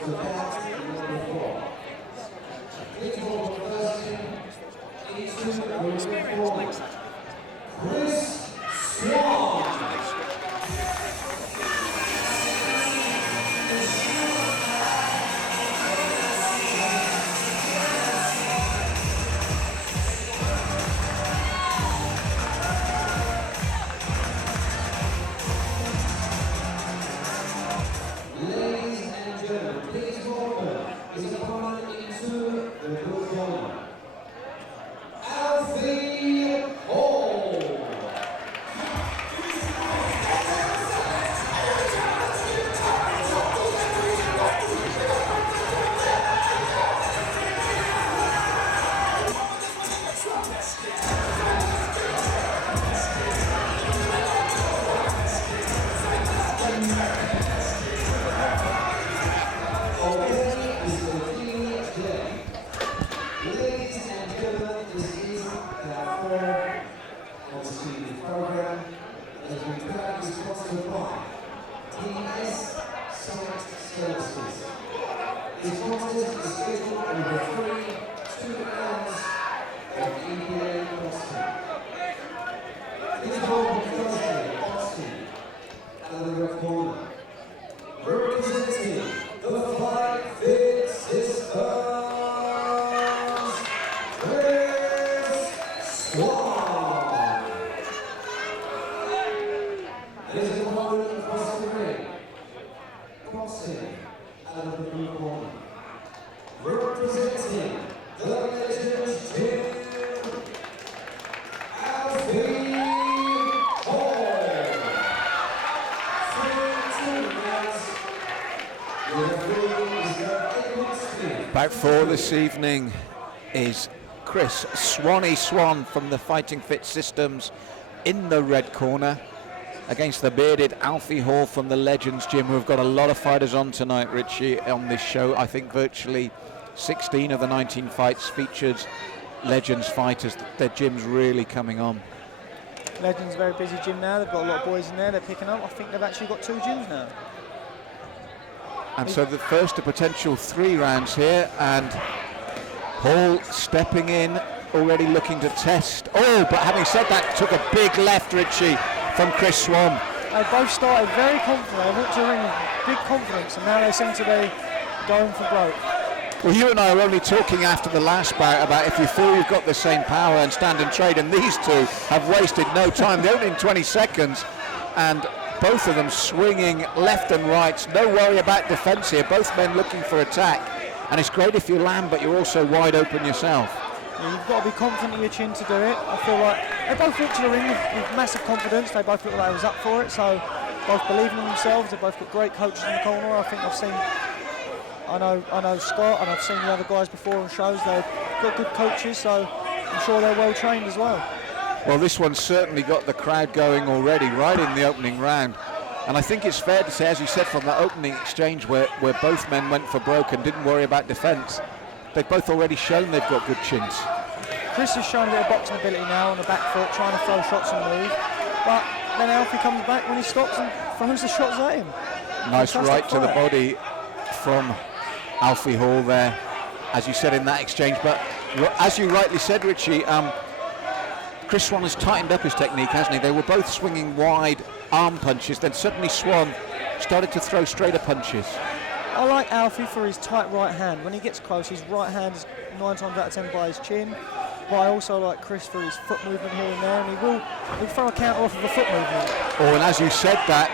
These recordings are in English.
Swan. Ladies and gentlemen, please welcome his opponent into the blue corner, Alfie Hall. Ladies and gentlemen, this is our third obviously program as we proudly sponsored by PS Site Services. This contest is scheduled over 2 hours of EBA Boxing. This ball Thursday, Boston, out of the red corner, representing the Fight Fit Sisters. Swan. There's an opponent across the ring. Boxing out of the blue corner. Representing the Legends Gym, Alfie Hall. Back for this evening is Chris Swan from the Fighting Fit Systems in the red corner against the bearded Alfie Hall from the Legends Gym, who have got a lot of fighters on tonight, Richie, on this show. I think virtually 16 of the 19 fights featured Legends fighters. Their gym's really coming on. Legends, very busy gym now. They've got a lot of boys in there. They're picking up. I think they've actually got 2 gyms now. And so the first of potential 3 rounds here, and Hall stepping in, already looking to test. Oh, but having said that, took a big left, Richie, from Chris Swan. They both started very confident. They walked to the ring with big confidence, and now they seem to be going for broke. Well, you and I were only talking after the last bout about if you feel you've got the same power and stand and trade, and these two have wasted no time. They're only in 20 seconds, and both of them swinging left and right. No worry about defence here. Both men looking for attack. And it's great if you land, but you're also wide open yourself. Yeah, you've got to be confident in your chin to do it. I feel like they both walked to the ring with massive confidence. They both looked like they was up for it. So both believing in themselves. They've both got great coaches in the corner. I think I know Scott, and I've seen the other guys before on shows. They've got good coaches, so I'm sure they're well trained as well. Well, this one's certainly got the crowd going already, right in the opening round. And I think it's fair to say, as you said, from the opening exchange where both men went for broke and didn't worry about defence, they've both already shown they've got good chins. Chris has shown a bit of boxing ability now on the back foot, trying to throw shots and move. But then Alfie comes back when he stops and throws the shots at him. Nice right to the body from Alfie Hall there, as you said in that exchange. But as you rightly said, Richie, Chris Swan has tightened up his technique, hasn't he? They were both swinging wide arm punches, then suddenly Swan started to throw straighter punches. I like Alfie for his tight right hand. When he gets close, his right hand is 9 times out of 10 by his chin. But I also like Chris for his foot movement here and there, and he'll throw a counter off of a foot movement. Oh, and as you said that,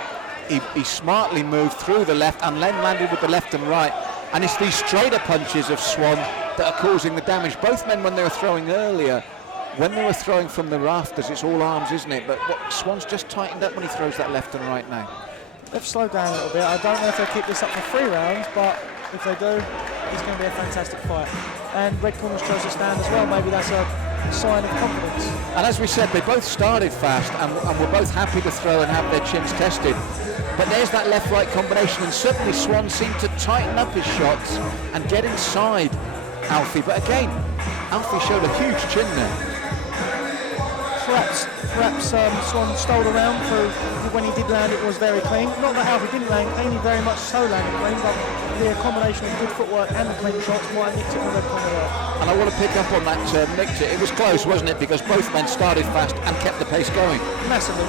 he smartly moved through the left and then landed with the left and right. And it's these straighter punches of Swan that are causing the damage. Both men, when they were throwing earlier, when they were throwing from the rafters, it's all arms, isn't it? But Swan's just tightened up when he throws that left and right now. They've slowed down a little bit. I don't know if they'll keep this up for 3 rounds, but if they do, it's going to be a fantastic fight. And red corner's chose to stand as well. Maybe that's a sign of confidence. And as we said, they both started fast and were both happy to throw and have their chins tested. But there's that left-right combination, and suddenly Swan seemed to tighten up his shots and get inside Alfie. But again, Alfie showed a huge chin there. Perhaps Swan stole around through when he did land. It was very clean. Not that Alfie didn't land clean, he very much so landed clean, but the combination of good footwork and the clean shots might have nicked it from the corner there. And I want to pick up on that nicked it. It was close, wasn't it? Because both men started fast and kept the pace going. Massively.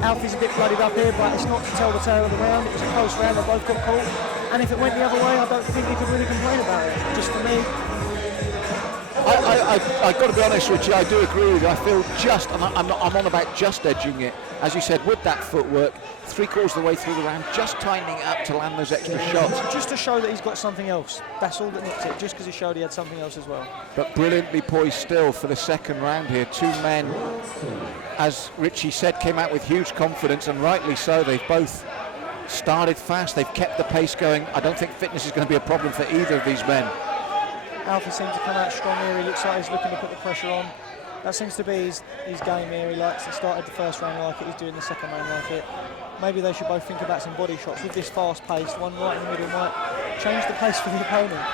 Alfie's a bit bloodied up here, but it's not to tell the tale of the round. It was a close round, they both got caught. And if it went the other way, I don't think he could really complain about it. Just for me. I've got to be honest, Richie, I do agree with you. I feel just, and I'm on about just edging it, as you said, with that footwork, 3/4 of the way through the round, just tightening it up to land those extra shots. Just to show that he's got something else. That's all that nicked it, just because he showed he had something else as well. But brilliantly poised still for the second round here. Two men, as Richie said, came out with huge confidence, and rightly so. They've both started fast, they've kept the pace going. I don't think fitness is going to be a problem for either of these men. Alfie seems to come out strong here. He looks like he's looking to put the pressure on. That seems to be his game here. He likes. He started the first round like it. He's doing the second round like it. Maybe they should both think about some body shots with this fast pace. One right in the middle might change the pace for the opponent.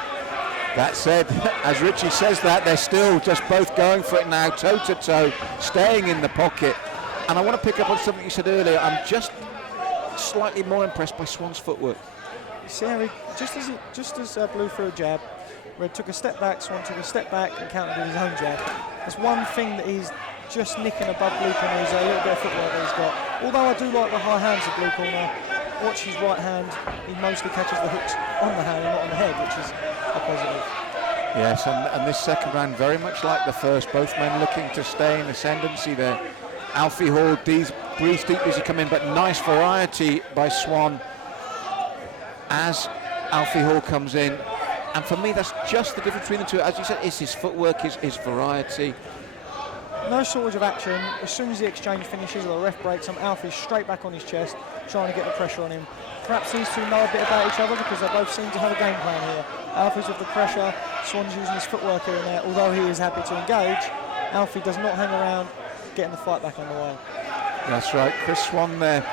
That said, as Richie says that, they're still just both going for it now, toe to toe, staying in the pocket. And I want to pick up on something you said earlier. I'm just slightly more impressed by Swan's footwork. See, just as blew through a jab, Red took a step back, Swan took a step back and countered with his own jab. There's one thing that he's just nicking above Blue Corner, is a little bit of footwork that he's got. Although I do like the high hands of Blue Corner, watch his right hand, he mostly catches the hooks on the hand and not on the head, which is a positive. Yes, and this second round, very much like the first, both men looking to stay in ascendancy there. Alfie Hall breathes deeply as he come in, but nice variety by Swan as Alfie Hall comes in. And for me, that's just the difference between the two. As you said, it's his footwork, his variety. No shortage of action. As soon as the exchange finishes or the ref breaks him, Alfie's straight back on his chest, trying to get the pressure on him. Perhaps these two know a bit about each other because they both seem to have a game plan here. Alfie's with the pressure, Swan's using his footwork here and there. Although he is happy to engage, Alfie does not hang around getting the fight back on the way. That's right. Chris Swan there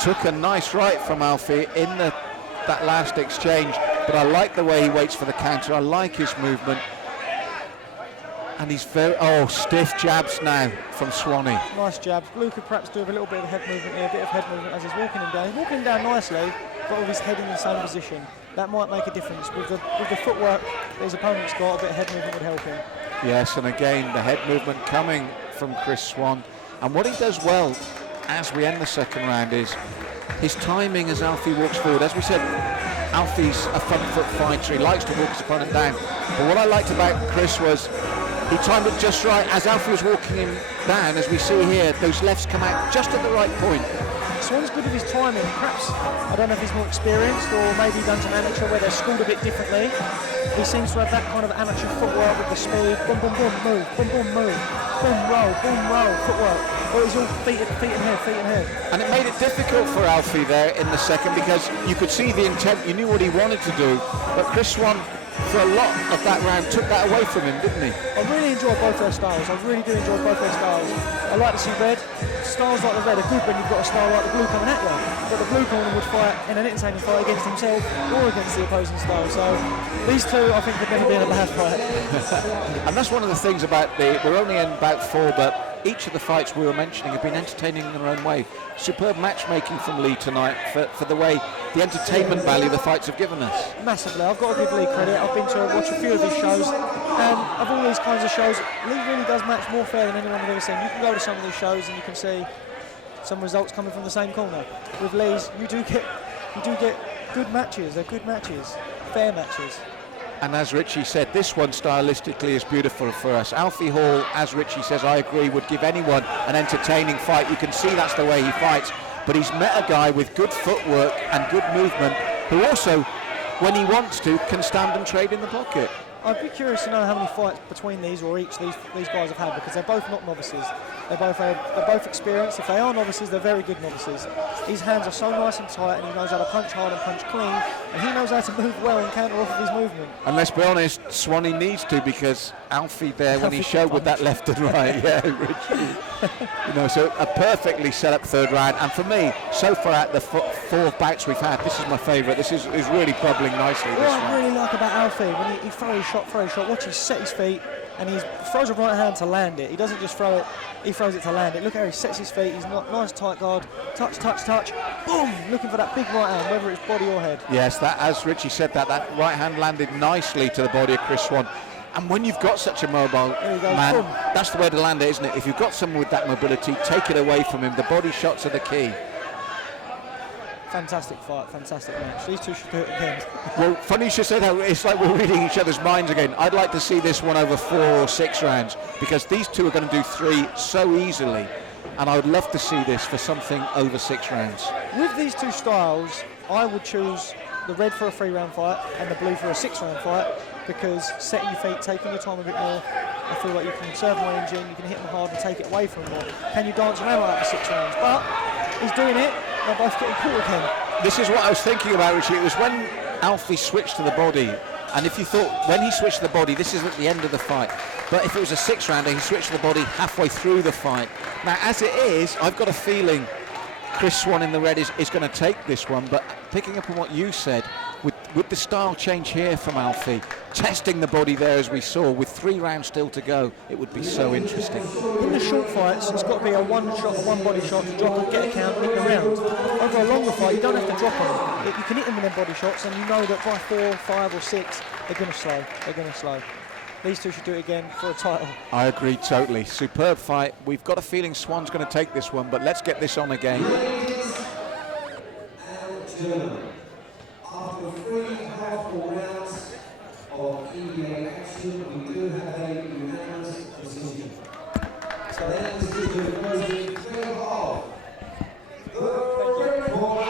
took a nice right from Alfie in that last exchange. But I like the way he waits for the counter. I like his movement. And he's stiff jabs now from Swanee. Nice jabs. Blue could perhaps do a little bit of head movement here, a bit of head movement as he's walking him down. He's walking him down nicely, but with his head in the same position. That might make a difference. With the footwork that his opponent's got, a bit of head movement would help him. Yes, and again, the head movement coming from Chris Swan. And what he does well as we end the second round is his timing as Alfie walks forward. As we said, Alfie's a front foot fighter. He likes to walk his opponent down. But what I liked about Chris was he timed it just right. As Alfie was walking him down, as we see here, those lefts come out just at the right point. Swan's good with his timing. Perhaps, I don't know if he's more experienced or maybe done some amateur where they're schooled a bit differently. He seems to have that kind of amateur footwork with the speed. Boom, boom, boom, move. Boom, boom, move. Boom, roll, footwork. Or he's all feet and head. And it made it difficult for Alfie there in the second because you could see the intent. You knew what he wanted to do. But Chris Swan, for a lot of that round, took that away from him, didn't he? I really enjoy both their styles. I really do enjoy both their styles. I like to see Red. Styles like the Red are good when you've got a style like the Blue coming at you. But the Blue corner would fight in an entertaining fight against himself or against the opposing style. So these two, I think, could never be in a bad fight. And that's one of the things about we're only in about 4, but each of the fights we were mentioning have been entertaining in their own way. Superb matchmaking from Lee tonight for the way, the entertainment value the fights have given us. Massively. I've got to give Lee credit. I've been to watch a few of his shows, and of all these kinds of shows, Lee really does match more fair than anyone I've ever seen. You can go to some of these shows and you can see some results coming from the same corner. With Lee's, you do get good matches. They're good matches, fair matches. And as Richie said, this one stylistically is beautiful for us. Alfie Hall, as Richie says, I agree, would give anyone an entertaining fight. You can see that's the way he fights. But he's met a guy with good footwork and good movement who also, when he wants to, can stand and trade in the pocket. I'd be curious to know how many fights between these or each these guys have had, because they're both not novices. They're both experienced. If they are novices, they're very good novices. His hands are so nice and tight, and he knows how to punch hard and punch clean, and he knows how to move well and counter off of his movement. And let's be honest, Swanee needs to, because Alfie there, when he showed with that left and right, Richie. So a perfectly set up third round. And for me, so far out the 4 bouts we've had, this is my favourite. This is really bubbling nicely. What I really like about Alfie, when he throws his shot, watch him set his feet, and he throws a right hand to land it. He doesn't just throw it, he throws it to land it. Look how he sets his feet, he's not nice tight guard, touch, touch, touch, boom, looking for that big right hand, whether it's body or head. Yes, that, as Richie said, that right hand landed nicely to the body of Chris Swan. And when you've got such a mobile man, boom. That's the way to land it, isn't it? If you've got someone with that mobility, take it away from him. The body shots are the key. Fantastic fight, fantastic match. These two should do it again. Well, funny you should say that. It's like we're reading each other's minds again. I'd like to see this one over 4 or 6 rounds, because these two are going to do 3 so easily, and I would love to see this for something over 6 rounds. With these two styles, I would choose the red for a 3-round fight and the blue for a 6-round fight, because setting your feet, taking your time a bit more, I feel like you can serve them range in, you can hit them hard and take it away from them more. Can you dance around like that for 6 rounds? But he's doing it, they're both getting caught again. This is what I was thinking about, Richie. It was when Alfie switched to the body, and if you thought, when he switched to the body, this is at the end of the fight, but if it was a 6-rounder, he switched to the body halfway through the fight. Now, as it is, I've got a feeling Chris Swan in the red is going to take this one, but picking up on what you said, with the style change here from Alfie, testing the body there as we saw, with 3 rounds still to go, it would be so interesting. In the short fights, it's got to be a one body shot to drop and get a count and hit the round. Over a longer fight, you don't have to drop on them. You can hit them with them body shots, and you know that by 4, 5 or 6, they're going to slow. These two should do it again for a title. I agree totally. Superb fight. We've got a feeling Swan's going to take this one, but let's get this on again. Ladies and gentlemen, after 3 half-full rounds of EBA action, we do have a unanimous decision. So that decision goes in favour of the red corner.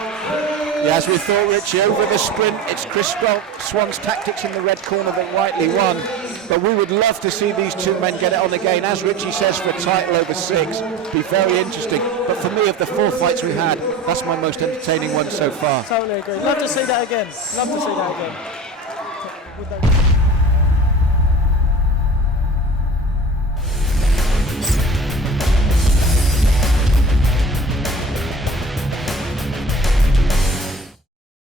Yeah, as we thought, Richie, over the sprint, it's Chris Swan's tactics in the red corner that rightly won. But we would love to see these two men get it on again. As Richie says, for a title over 6, be very interesting. But for me, of the 4 fights we had, that's my most entertaining one so far. Totally agree. Love to see that again. Love to see that again.